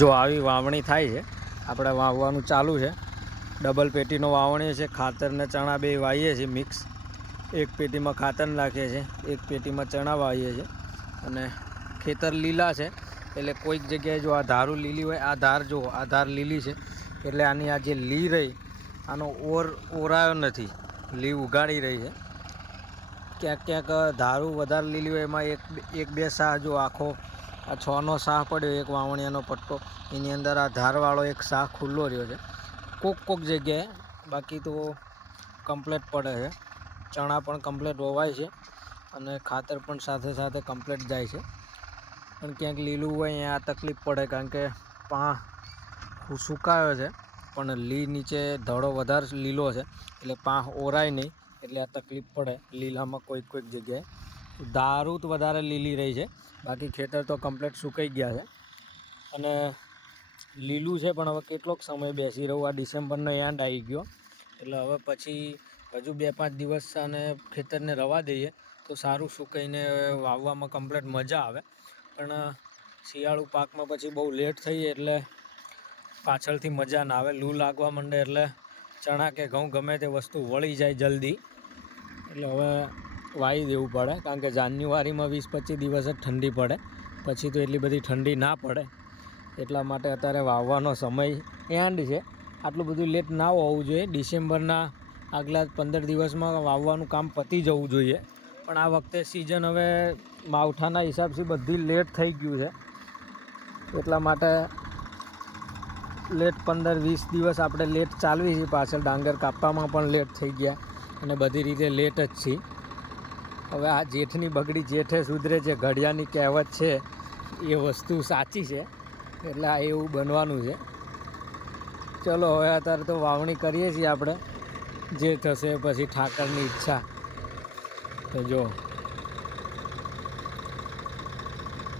જો આવી વાવણી થાય છે, આપણે વાવવાનું ચાલુ છે. ડબલ પેટીનો વાવણી છે. ખાતર ને ચણા બે વાવીએ છીએ મિક્સ. એક પેટીમાં ખાતર નાખીએ છીએ, એક પેટીમાં ચણા વાવીએ છીએ. અને ખેતર લીલા છે એટલે કોઈક જગ્યાએ જો આ ધારું લીલી હોય, આ ધાર જો આ ધાર લીલી છે એટલે આની આ જે લી રહી આનો ઓરાયો નથી, લી ઉગાડી રહી છે. ક્યાંક ક્યાંક ધારું વધારે લીલી હોય એમાં એક બે સાહ જો આખો આ 6નો સાહ પડ્યો, એક વાવણિયાનો પટ્ટો, એની અંદર આ ધારવાળો એક સાહ ખુલ્લો રહ્યો છે કોક જગ્યાએ. બાકી તો કમ્પ્લેટ પડે છે. ચણા પણ કમ્પ્લેટ વવાય છે અને ખાતર પણ સાથે સાથે કમ્પ્લેટ જાય છે. પણ ક્યાંક લીલું હોય અહીંયા તકલીફ પડે, કારણ કે પા સુકાયો છે પણ લી નીચે ધડો વધારે લીલો છે એટલે પા ઓરાય નહીં, એટલે આ તકલીફ પડે લીલામાં કોઈક જગ્યાએ. ધારું તો વધારે લીલી રહી છે, બાકી ખેતર તો કમ્પ્લેટ સુકાઈ ગયા છે. અને લીલું છે પણ હવે કેટલોક સમય બેસી રહું. આ ડિસેમ્બરનો એન્ડ આવી ગયો એટલે હવે પછી હજુ 2-5 દિવસ અને ખેતરને રવા દઈએ તો સારું સુકાઈને વાવવામાં કમ્પ્લેટ મજા આવે. પણ શિયાળુ પાકમાં પછી બહુ લેટ થઈએ એટલે પાછળથી મજા ના આવે. લૂ લાગવા માંડે એટલે ચણા કે ઘઉં ગમે તે વસ્તુ વળી જાય જલ્દી, એટલે હવે વાવી દેવું પડે. કારણ કે જાન્યુઆરીમાં 20-25 દિવસ જ ઠંડી પડે, પછી તો એટલી બધી ઠંડી ના પડે. એટલા માટે અત્યારે વાવવાનો સમય એન્ડ છે. આટલું બધું લેટ ના હોવું જોઈએ. ડિસેમ્બરના આગલા 15 દિવસમાં વાવવાનું કામ પતી જવું જોઈએ. પણ આ વખતે સિઝન હવે માવઠાના હિસાબથી બધી લેટ થઈ ગયું છે, એટલા માટે લેટ 15-20 દિવસ આપણે લેટ ચાલવી છીએ. પાછળ ડાંગર કાપવામાં પણ લેટ થઈ ગયા અને બધી રીતે લેટ જ છીએ. હવે આ જેઠની બગડી જેઠે સુધરે છે, ઘડિયાની કહેવત છે, એ વસ્તુ સાચી છે. એટલે આ એવું બનવાનું છે. ચલો હવે અત્યારે તો વાવણી કરીએ છીએ આપણે, જે થશે પછી ઠાકરની ઈચ્છા. તો જો